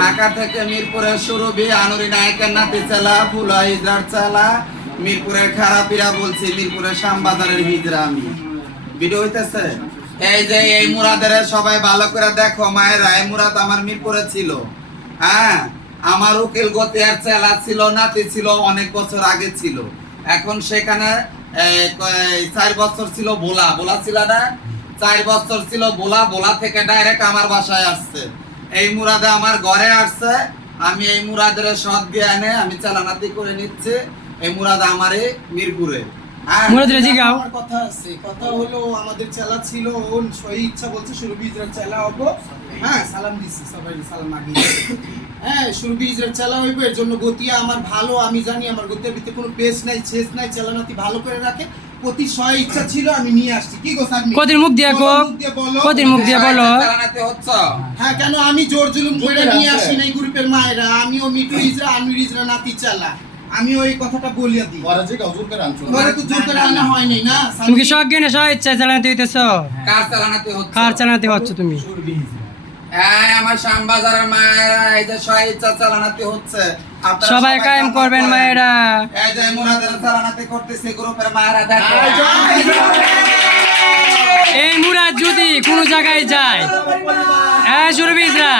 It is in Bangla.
ঢাকা থেকে মিরপুরের সুরভি আনুরি নায়কের নাতি চালা ফুলা হিজরার চালা মিরপুরের খারাপিরা বলছি মিরপুরের শ্যামবাজারের হিজরা আমি ভিডিও হইতেছে। এই যে এই মুরাদের সবাই ভালো করে দেখো মায়েরা, এই মুরাদ আমার মিরপুরে ছিল। হ্যাঁ, আমার উকিল গতিয়ার চালা ছিল, নাতি ছিল, অনেক বছর আগে ছিল। এখন সেখানে 4 বছর ছিল বোলা ছিল না, 4 বছর ছিল বোলা থেকে ডাইরেক্ট আমার বাসায় আসছে। এই মুরাদে আমার ঘরে আসছে, আমি এই মুরাদের সৎ জ্ঞানে আমি চালানাতি করে নিচ্ছে। এই মুরাদ আমারে মিরপুরে কথা আছে, কথা হলো আমাদের চেলা ছিল, ওর সহি ইচ্ছা বলছে সুরভি ইজরার চেলা হবো। হ্যাঁ, সালাম দিচ্ছি সবাই, সালাম আগে। হ্যাঁ, সুরভি ইজরার চেলা হইব, এর জন্য গতিয়া আমার ভালো, আমি জানি আমার গতিয়ার ভিতরে কোনো পেশ নাই, শেষ নাই, চেলানাতি ভালো করে রাখে। প্রতি সহি ইচ্ছা ছিল, আমি নিয়ে আসছি। কি গো সাগনি, কদিন মুখ দিয়া গো, কদিন মুখ দিয়া বলো। হ্যাঁ, কেন আমি জোর জুলুম করে নিয়ে আসি নাই গ্রুপের মায়েরা, আমিও মিটু ইজরা, আনুর ইজরা নাতি চালা, আমি ওই কথাটা বলিয়া দিই। ওরা যে জোর করে আনছো, ওরা তো জোর করে আনা হয় নাই না। তুমি কি সব জ্ঞানে সব ইচ্ছা চালাতে হইতেছো? কার চালাতে হচ্ছে তুমি? হ্যাঁ, আমার শ্যামবাজারের মায়েরা এই যে সব ইচ্ছা চালানাতে হচ্ছে। সবাই কায়েম করবেন মায়েরা। এই যে মুরাদের চালানাতে করতেছে গ্রুপের মায়েরা, দেখো। এই মুরাদ যদি কোনো জায়গায় যায়, সুরভি ইজরা